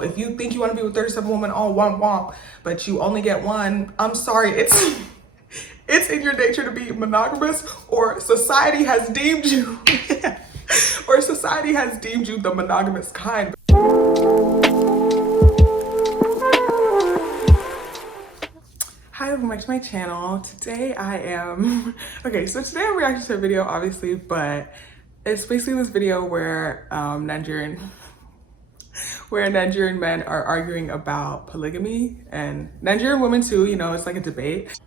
If you think you want to be with 37 women, all womp womp, but you only get one, I'm sorry, it's in your nature to be monogamous, or society has deemed you or society has deemed you the monogamous kind. Hi, welcome back to my channel. Today I'm reacting to a video, obviously, but it's basically this video where Nigerian men are arguing about polygamy, and Nigerian women too, you know, it's like a debate.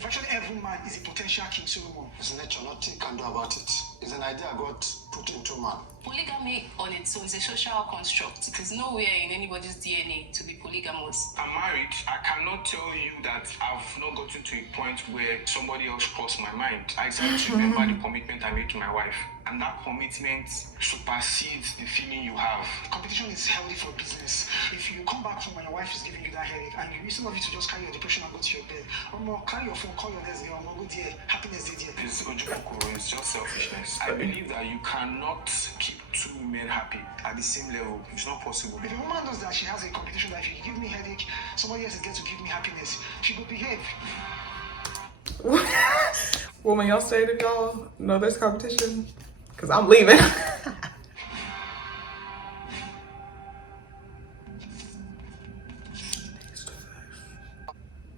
Virtually every man is a potential King Solomon. It's nature, nothing you can do about it. It's an idea God put into man. Polygamy on its own is a social construct. It is nowhere in anybody's DNA to be polygamous. I'm married. I cannot tell you that I've not gotten to a point where somebody else crossed my mind. I decided to remember the commitment I made to my wife. And that commitment supersedes the feeling you have. Competition is healthy for business. If you come back home and your wife is giving you that headache, and you instead of you to just carry your depression and go to your bed, or more, carry your phone, call your next girl, go there, happiness day there. It's ojokokoro, it's just selfishness. I believe that you cannot keep two men happy at the same level. It's not possible. If a woman knows that she has a competition that if you give me headache, somebody else is going to give me happiness, she will behave. Woman, y'all stay if y'all know there's competition, because I'm leaving.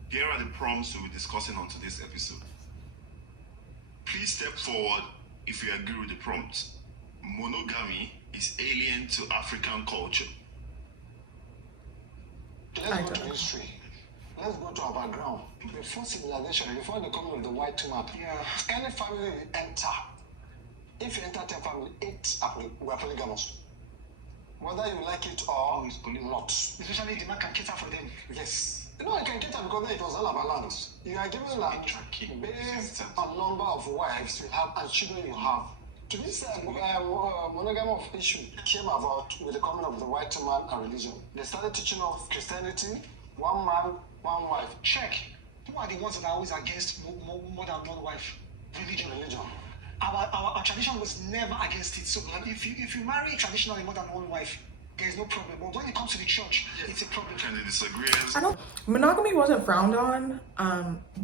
Here are the prompts we'll be discussing on today's episode. Please step forward if you agree with the prompt. Monogamy is alien to African culture. Let's go to history. Let's go to our background. Before civilization, before the coming of the white man, any family you enter, if you enter 10 family, 8 were polygamous. Whether you like it or not. Especially the man can cater for them. Yes. You know, you can cater because then it was all about land. You are given land based on number of wives you have and children you have. To this monogamy of issue came about with the coming of the white man and religion. They started teaching of Christianity, one man, one wife. Check. Who are the ones that are always against more than one wife? Religion. Our tradition was never against it. So if you marry traditionally more than one wife, there's no problem. But when it comes to the church, it's a problem. Can they disagree? Monogamy wasn't frowned on.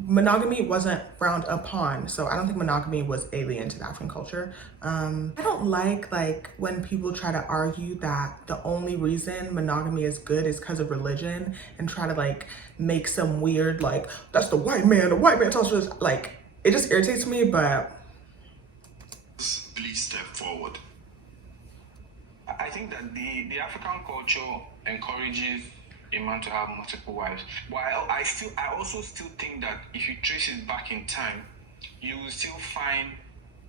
Monogamy wasn't frowned upon. So I don't think monogamy was alien to the African culture. I don't like when people try to argue that the only reason monogamy is good is because of religion, and try to make some weird that's the white man tells us, it just irritates me. But please step forward. I think that the African culture encourages a man to have multiple wives. But I also still think that if you trace it back in time, you will still find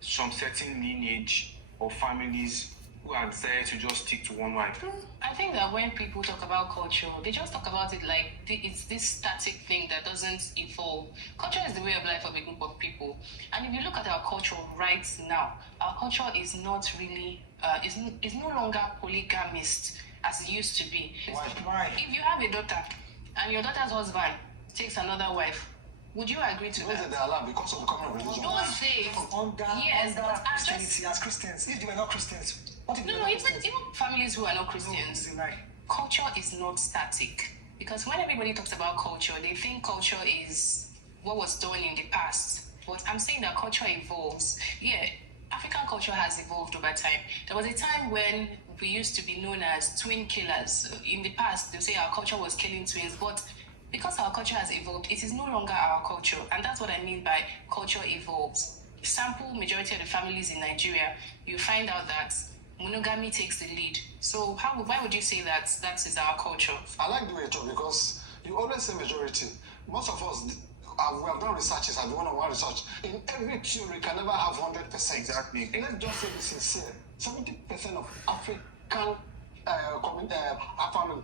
some certain lineage or families who are there to just stick to one wife. I think that when people talk about culture, they just talk about it like it's this static thing that doesn't evolve. Culture is the way of life of a group of people. And if you look at our culture right now, our culture is not really, is no longer polygamist as it used to be. Why? If you have a daughter and your daughter's husband takes another wife, would you agree to that? They allowed because of the coming of religion. Those days, yes, but Christianity as Christians. If they were not Christians, what if they were not even Christians? families who are not Christians, culture is not static. Because when everybody talks about culture, they think culture is what was done in the past. But I'm saying that culture evolves. Yeah, African culture has evolved over time. There was a time when we used to be known as twin killers. In the past, they say our culture was killing twins, but because our culture has evolved, it is no longer our culture. And that's what I mean by culture evolves. Sample majority of the families in Nigeria, you find out that monogamy takes the lead. So why would you say that is our culture? I like the way you talk because you always say majority. Most of us, we have done researches, have one-on-one research. In every theory, you can never have 100%. Exactly. Let's just say this sincere. 70% of African family.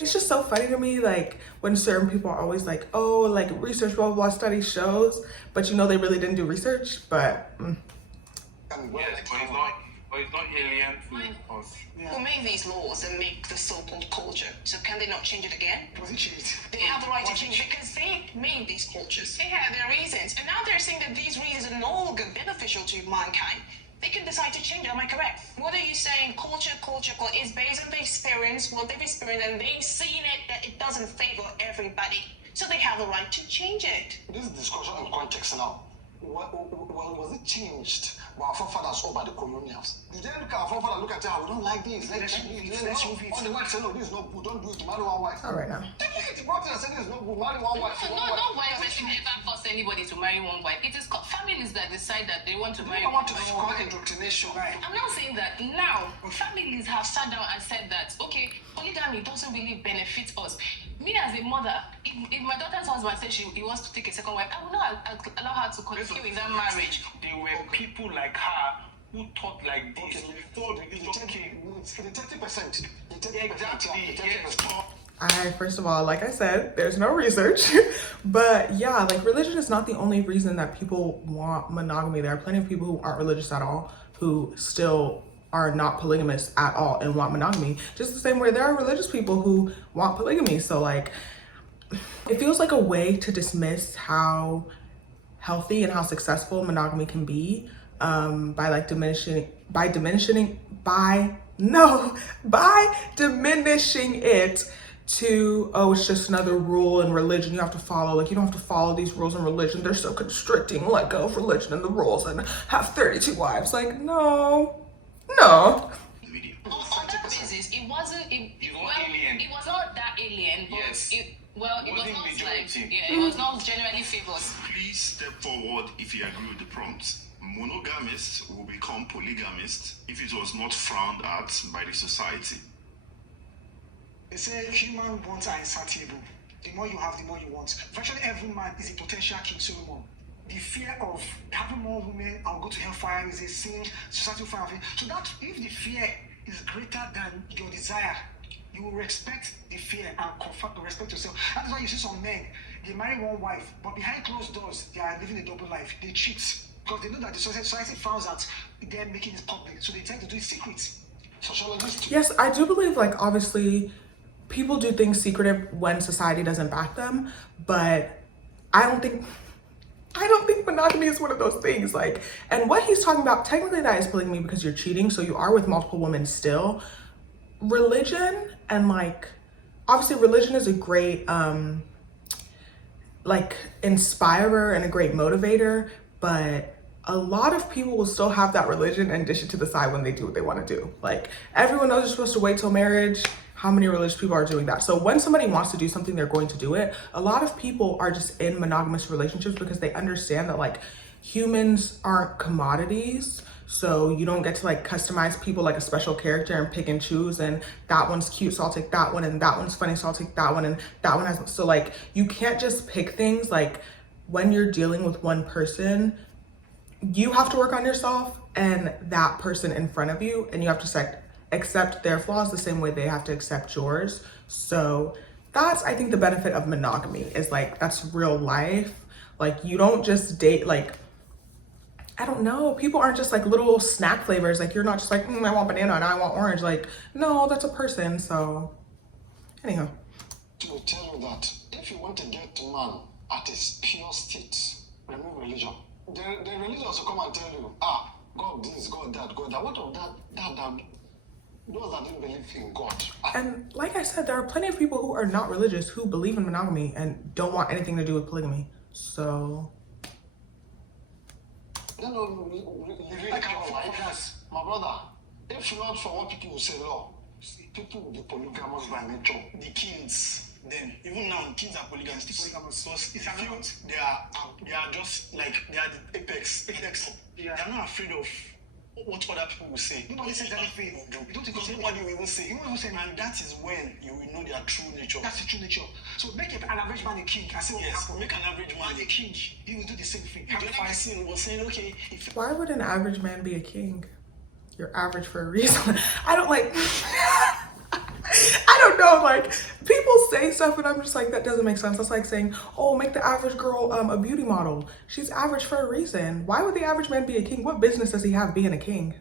It's just so funny to me, when certain people are always oh, research, blah, blah, blah, study shows, but they really didn't do research, but. Yes, but it's not alien to us. Who made these laws and make the so-called culture? So can they not change it again? Was it changed? They have the right to change because they made these cultures. They had their reasons. And now they're saying that these reasons are no longer beneficial to mankind. They can decide to change it. Am I correct? What are you saying? Culture is based on the experience, what they've experienced, and they've seen it that it doesn't favor everybody. So they have the right to change it. This discussion in context now. Was it changed by our forefathers or by the colonials? Did they look at our forefathers, look at it, we don't like this, let's move it. All the whites say, no, this is not good, don't do it, marry one wife. All right now. The brothers say this is not good, marry one wife. No white person ever force anybody to marry one wife. It is families that decide that they want to marry I one want to wife. call indoctrination. Right. I'm not saying that now. Families have sat down and said that, okay, polygamy doesn't really benefit us. Me as a mother, if my daughter's husband says he wants to take a second wife, I will not allow her to continue in that marriage. There were people like her who thought like this. Okay, They thought religion came. the 30%. Exactly. Yes. First of all, like I said, there's no research, but yeah, like religion is not the only reason that people want monogamy. There are plenty of people who aren't religious at all who still are not polygamous at all and want monogamy, just the same way there are religious people who want polygamy. So like, it feels like a way to dismiss how healthy and how successful monogamy can be, by diminishing it to, oh, it's just another rule in religion you have to follow. Like, you don't have to follow these rules in religion. They're so constricting, let go of religion and the rules and have 32 wives. Like, no. On that basis, it wasn't. It was not that alien, but Yes. it was not majority. like, yeah, it was not generally favored. Please step forward if you agree with the prompt. Monogamists will become polygamists if it was not frowned at by the society. They say human wants are insatiable. The more you have, the more you want. Virtually every man is a potential King Solomon. The fear of having more women and go to hellfire is a sin, societal fear. So that if the fear is greater than your desire, you will respect the fear and respect yourself. That's why you see some men, they marry one wife, but behind closed doors, they are living a double life. They cheat because they know that the society finds out they're making it public, so they tend to do it secret. Sociologists. Yes, I do believe, like, obviously people do things secretive when society doesn't back them, but I don't think monogamy is one of those things. Like, and what he's talking about, technically that is polygamy because you're cheating, so you are with multiple women still. Religion and, like, obviously religion is a great like inspirer and a great motivator, but a lot of people will still have that religion and dish it to the side when they do what they want to do. Like, everyone knows you're supposed to wait till marriage. How many religious people are doing that? So when somebody wants to do something, they're going to do it. A lot of people are just in monogamous relationships because they understand that, like, humans aren't commodities. So you don't get to, like, customize people like a special character and pick and choose, and that one's cute, so I'll take that one, and that one's funny, so I'll take that one, and that one has, so, like, you can't just pick things. Like, when you're dealing with one person, you have to work on yourself and that person in front of you, and you have to accept their flaws the same way they have to accept yours. So that's, I think, the benefit of monogamy is, like, that's real life. Like, you don't just date, like, I don't know, people aren't just like little snack flavors. Like, you're not just like, I want banana and I want orange. Like, no, that's a person. So anyhow, To tell you that if you want to get to man at his pure state, remove religion. The religions will come and tell you, God this, God that, God that. What of that those that didn't believe in God? and like I said, there are plenty of people who are not religious who believe in monogamy and don't want anything to do with polygamy. So No, living Like your our life. forefathers. My brother, if not for what people will say, law, people will be polygamous by nature. The kings, then even now, kings are polygamous. Still polygamous. Because If you feel they are just like they are the apex. Yeah. They are not afraid of what other people will say. Nobody says anything. Will do. You don't think Because you say nobody will even say. You won't even say And that is when you will know their true nature. that's the true nature. So make an average man a king and see what will Yes, happen. make an average man And a king, he will do the same thing. The other person was saying, okay, if why would an average man be a king? You're average for a reason. I don't like, I don't know, like, people say stuff and I'm just like, that doesn't make sense. That's like saying, oh, make the average girl a beauty model. She's average for a reason. Why would the average man be a king? What business does he have being a king?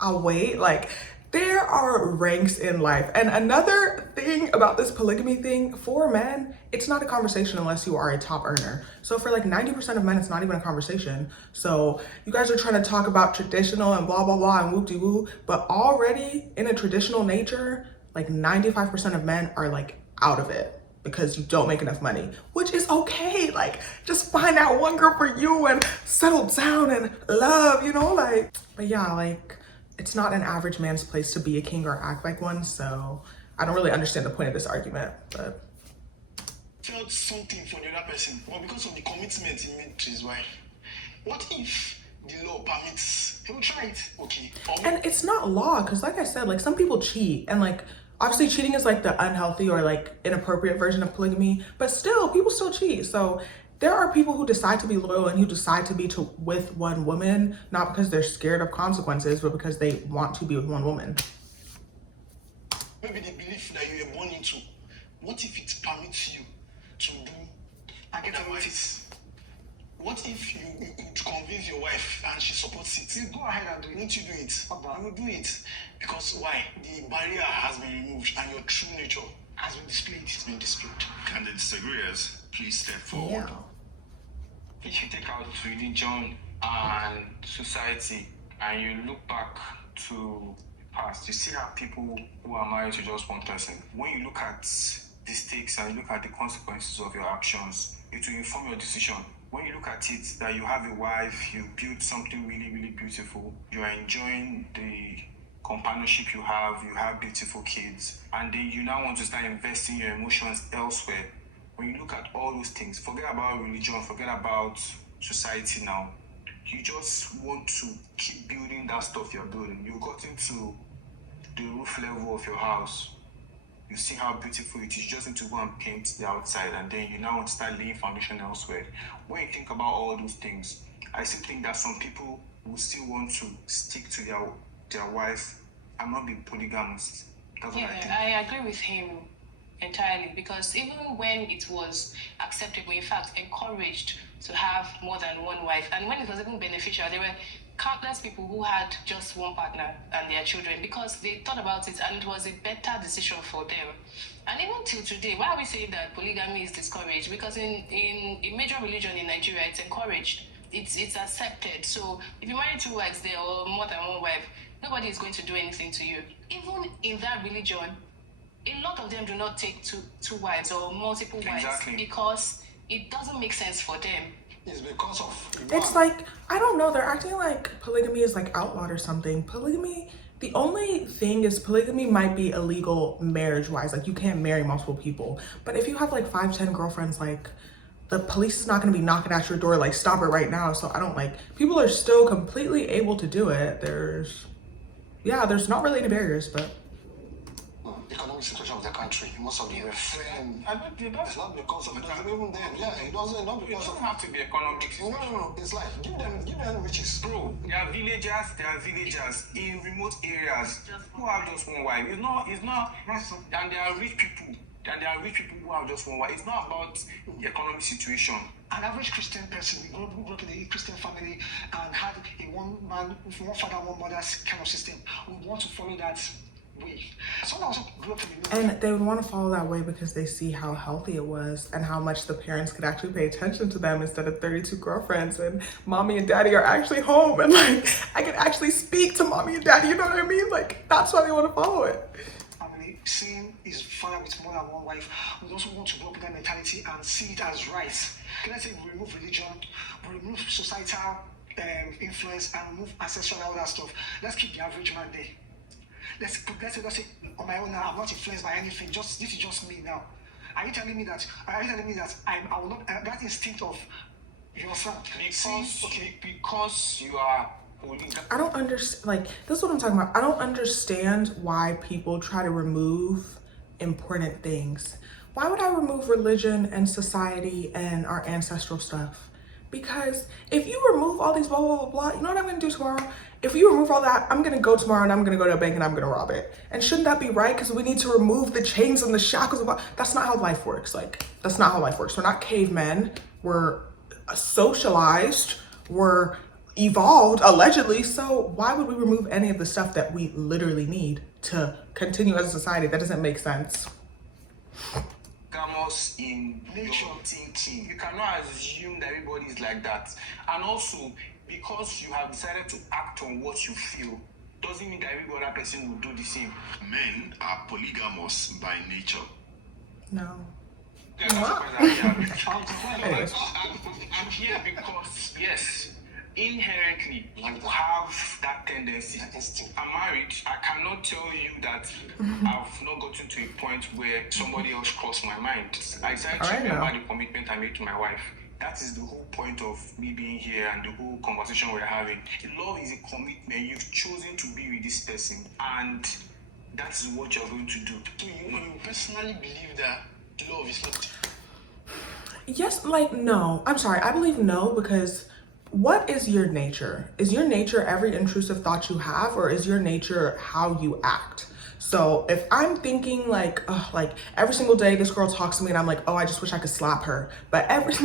I'll wait. Like, There are ranks in life. And another thing about this polygamy thing, for men, it's not a conversation unless you are a top earner. So for like 90% of men, it's not even a conversation. So you guys are trying to talk about traditional and blah, blah, blah and whoop-de-woo, but already in a traditional nature, like 95% of men are like out of it because you don't make enough money, which is okay. Like, just find out one girl for you and settle down and love, you know, like, but yeah, like, it's not an average man's place to be a king or act like one, so I don't really understand the point of this argument, but. Felt something for the other person, but because of the commitment he made to his wife. What if the law permits? He will try it, okay? And it's not law, because like I said, like some people cheat, and like obviously cheating is like the unhealthy or like inappropriate version of polygamy, but still people still cheat. So there are people who decide to be loyal and who decide to be with one woman, not because they're scared of consequences, but because they want to be with one woman. Maybe the belief that you were born into. What if it permits you to do and get away with it? What if you could convince your wife and she supports it? You go ahead and do it. Won't you do it? I will do it. Because why? The barrier has been removed and your true nature has been displayed. It's been displayed. Can the disagreeers please step forward? Yeah. If you take out religion and society and you look back to the past, you see how people who are married to just one person, when you look at the stakes and you look at the consequences of your actions, it will inform your decision. When you look at it, that you have a wife, you build something really, really beautiful, you are enjoying the companionship you have beautiful kids, and then you now want to start investing your emotions elsewhere. When you look at all those things, forget about religion, forget about society now. You just want to keep building that stuff you're building. You got into the roof level of your house. You see how beautiful it is. You just need to go and paint the outside, and then you now want to start laying foundation elsewhere. When you think about all those things, I still think that some people will still want to stick to their wife and not be polygamous. That's what I think. I agree with him entirely, because even when it was acceptable, in fact encouraged to have more than one wife, and when it was even beneficial, there were countless people who had just one partner and their children because they thought about it and it was a better decision for them. And even till today, why are we saying that polygamy is discouraged? Because in a major religion in Nigeria, it's encouraged, it's accepted. So if you marry 2 wives there or more than one wife, nobody is going to do anything to you. Even in that religion, a lot of them do not take two wives or multiple wives because it doesn't make sense for them. It's because of... It's like, I don't know, they're acting like polygamy is like outlawed or something. Polygamy, the only thing is polygamy might be illegal marriage-wise. Like, you can't marry multiple people. But if you have like 5-10 girlfriends, like, the police is not going to be knocking at your door like, stop it right now. So I don't like, people are still completely able to do it. There's not really any barriers, but... economic situation of the country, most of them were fleeing. It's not because of even them. Yeah, it doesn't. Not because it doesn't have to be economic. No. It's like give them riches, bro. There are villagers in remote areas who have just one wife. It's not. And there are rich people. Who have just one wife. It's not about the economic situation. An average Christian person who grew up in a Christian family and had a one man, one father, one mother kind of system would want to follow that way. Someone also grew up in the and they would want to follow that way because they see how healthy it was and how much the parents could actually pay attention to them instead of 32 girlfriends, and mommy and daddy are actually home, and like I can actually speak to mommy and daddy, you know what I mean? Like, that's why they want to follow it. Family, seeing his father with more than one wife, we also want to grow up with that mentality and see it as right. Let's say we remove religion, we remove societal influence, and remove ancestral and all that stuff. Let's keep the average man there. Let's say on my own now, I'm not influenced by anything. This is just me now. Are you telling me that I will not that instinct of yourself? Because you are polygamy. I don't understand. Like, this is what I'm talking about. I don't understand why people try to remove important things. Why would I remove religion and society and our ancestral stuff? Because if you remove all these blah, blah, blah, blah, you know what I'm going to do tomorrow? If you remove all that, I'm going to go tomorrow and I'm going to go to a bank and I'm going to rob it. And shouldn't that be right? Because we need to remove the chains and the shackles. That's not how life works. Like, that's not how life works. We're not cavemen. We're socialized. We're evolved allegedly, so why would we remove any of the stuff that we literally need to continue as a society? That doesn't make sense. Gamous in nature thinking. You cannot assume that everybody is like that. And also, because you have decided to act on what you feel, doesn't mean that every other person will do the same. Men are polygamous by nature. No. I'm here because, yes, inherently, you have that tendency. I'm married. I cannot tell you that I've not gotten to a point where somebody else crossed my mind. I decided to remember the commitment I made to my wife. That is the whole point of me being here and the whole conversation we're having. Love is a commitment. You've chosen to be with this person, and that is what you're going to do. Do you personally believe that love is not? Yes, like, no. I'm sorry, I believe no, because what is your nature? Is your nature every intrusive thought you have, or is your nature how you act? So if I'm thinking like every single day this girl talks to me and I'm like, oh, I just wish I could slap her. But anyways,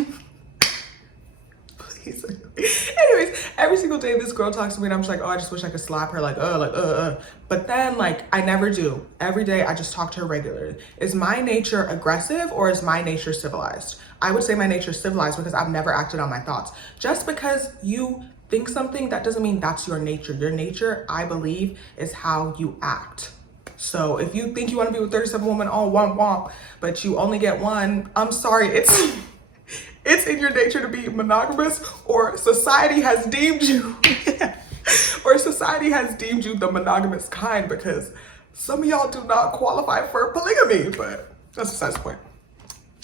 every single day this girl talks to me and I'm just like, oh, I just wish I could slap her, but then like I never do. Every day I just talk to her regularly. Is my nature aggressive or is my nature civilized? I would say my nature is civilized because I've never acted on my thoughts. Just because you think something, that doesn't mean that's your nature. Your nature, I believe, is how you act. So if you think you want to be with 37 women, oh, womp womp, but you only get one, I'm sorry, it's in your nature to be monogamous, or society has deemed you the monogamous kind, because some of y'all do not qualify for polygamy, but that's besides the point.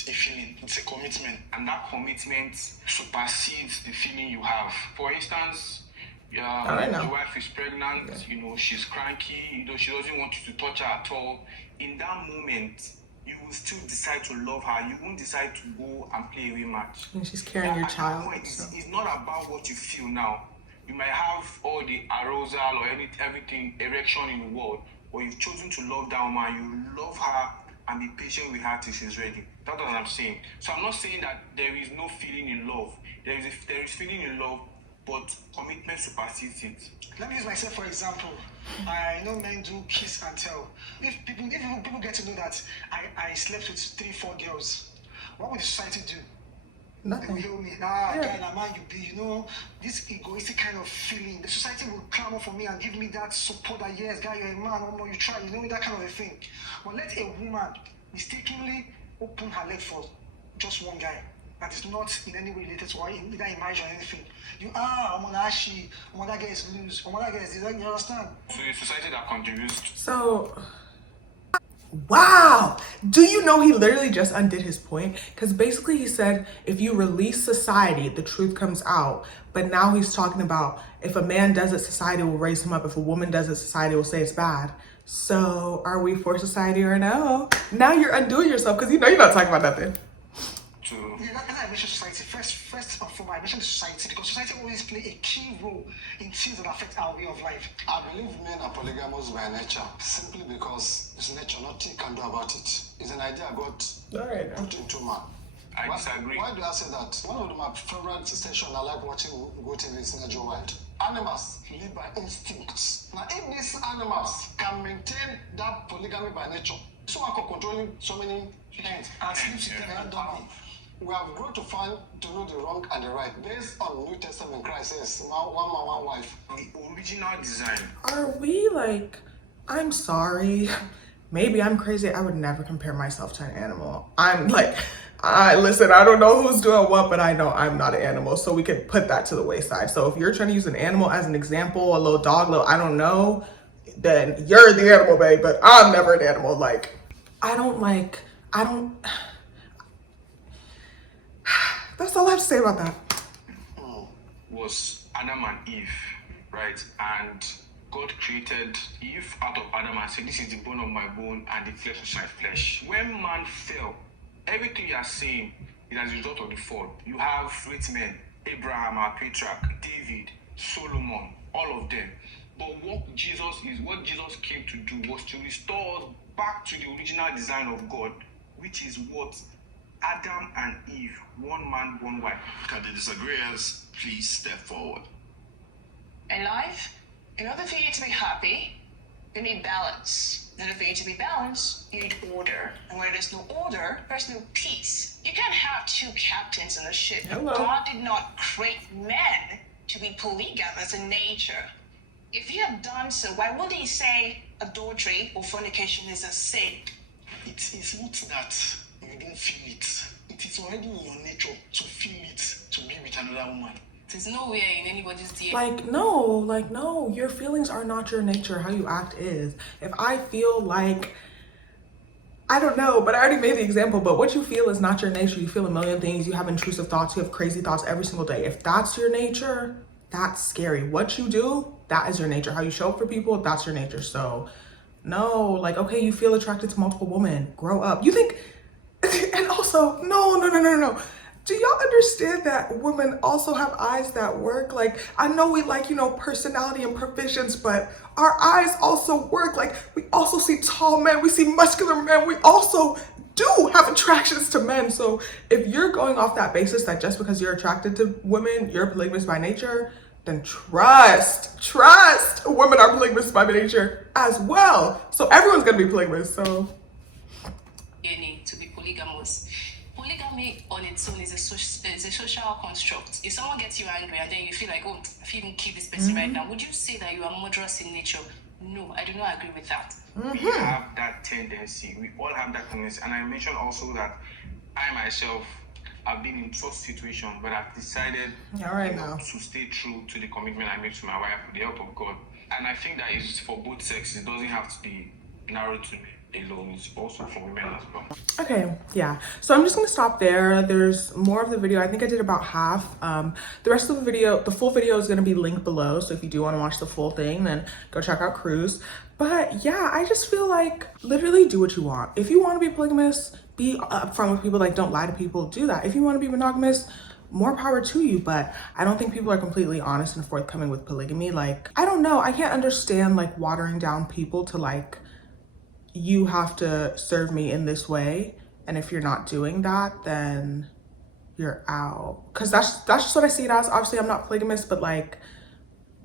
A feeling, it's a commitment, and that commitment supersedes the feeling you have. For instance, your wife is pregnant, she's cranky, she doesn't want you to touch her at all. In that moment, you will still decide to love her. You won't decide to go and play a match. And she's carrying your child. It's not about what you feel now. You might have all the arousal or everything, erection in the world, but you've chosen to love that woman. You love her and be patient with her till she's ready. That's what I'm saying. So I'm not saying that there is no feeling in love. There is feeling in love, but commitment supersedes it. Let me use myself for example. I know men do kiss and tell. If people get to know that I slept with 3-4 girls, what would the society do? Nothing. They will hear me. Guy, a man, you be, this egoistic kind of feeling. The society will clamor for me and give me that support that, yes, guy, you're a man, one more you try, that kind of a thing. But let a woman mistakenly open her leg for just one guy that is not in any way related to her, either in marriage or anything. That guy is loose, that guy is, you understand? So it's society that contributes. So, wow, do you know he literally just undid his point? Because basically he said if you release society, the truth comes out. But now he's talking about if a man does it, society will raise him up. If a woman does it, society will say it's bad. So are we for society or no? Now you're undoing yourself because you're not talking about nothing. As I mentioned society, first and foremost, I mentioned society because society always play a key role in things that affect our way of life. I believe men are polygamous by nature, simply because it's nature, nothing can do about it. It's an idea God put into man. I disagree. Why do I say that? One of my favorite stations I like watching Go TV is Nature Wild. Animals live by instincts. Now, if these animals can maintain that polygamy by nature, so I can controlling so many things and sleeps with them, we have grown to know the wrong and the right based on New Testament. Christ says one man, one wife. The original design. Are we I'm sorry, maybe I'm crazy. I would never compare myself to an animal. Listen, I don't know who's doing what, but I know I'm not an animal, so we can put that to the wayside. So if you're trying to use an animal as an example, a little dog, I don't know, then you're the animal, babe, but I'm never an animal. That's all I have to say about that. Was Adam and Eve, right? And God created Eve out of Adam and said, this is the bone of my bone and the flesh of my flesh. When man fell, everything you are saying is as a result of the fall. You have great men, Abraham, our patriarch, David, Solomon, all of them. But what Jesus came to do was to restore us back to the original design of God, which is what? Adam and Eve, one man, one wife. Can the disagreeers please step forward? In life, in order for you to be happy, you need balance. In order for you to be balanced, you need order. And where there's no order, there's no peace. You can't have two captains on a ship. Hello. God did not create men to be polygamous in nature. If you have done so, why would he say adultery or fornication is a sin? It is not that you don't feel it. It is already in your nature to feel it, to be with another woman. There's nowhere in anybody's DNA. Like no, your feelings are not your nature. How you act is. If I feel like, I don't know, but I already made the example, but what you feel is not your nature. You feel a million things. You have intrusive thoughts. You have crazy thoughts every single day. If that's your nature, that's scary. What you do, that is your nature. How you show up for people, that's your nature. So no, like, okay, you feel attracted to multiple women. Grow up. You think, and also, no. Do y'all understand that women also have eyes that work? Like, I know we like, you know, personality and provisions, but our eyes also work. Like, we also see tall men, we see muscular men, we also do have attractions to men. So if you're going off that basis that just because you're attracted to women, you're polygamous by nature, then trust women are polygamous by nature as well. So everyone's gonna be polygamous, so. DNA to be polygamous. Polygamy on its own is a social construct. If someone gets you angry and then you feel like, oh, I feel even kill this person right now, would you say that you are murderous in nature? No, I do not agree with that. We have that tendency. We all have that tendency. And I mentioned also that I myself have been in such situation, but I've decided to stay true to the commitment I made to my wife with the help of God. And I think that is for both sexes. It doesn't have to be narrowed to me alone. It's also for women as well. Okay, yeah. So I'm just gonna stop there. There's more of the video. I think I did about half. The rest of the video, the full video is gonna be linked below. So if you do wanna watch the full thing, then go check out Cruise. But yeah, I just feel like literally do what you want. If you wanna be polygamous, be upfront with people, like don't lie to people, do that. If you wanna be monogamous, more power to you, but I don't think people are completely honest and forthcoming with polygamy. Like, I don't know, I can't understand like watering down people to like, you have to serve me in this way, and if you're not doing that, then you're out. Because that's just what I see it as. Obviously I'm not polygamous, but like,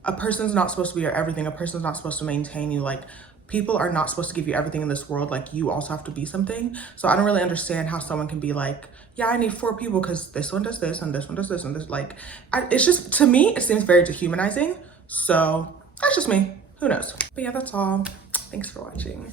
a person's not supposed to be your everything. A person's not supposed to maintain you. Like, people are not supposed to give you everything in this world. Like, you also have to be something. So I don't really understand how someone can be like, yeah, I need 4 people because this one does this and this one does this and this. Like, it's just, to me, it seems very dehumanizing. So that's just me. Who knows? But yeah, that's all. Thanks for watching.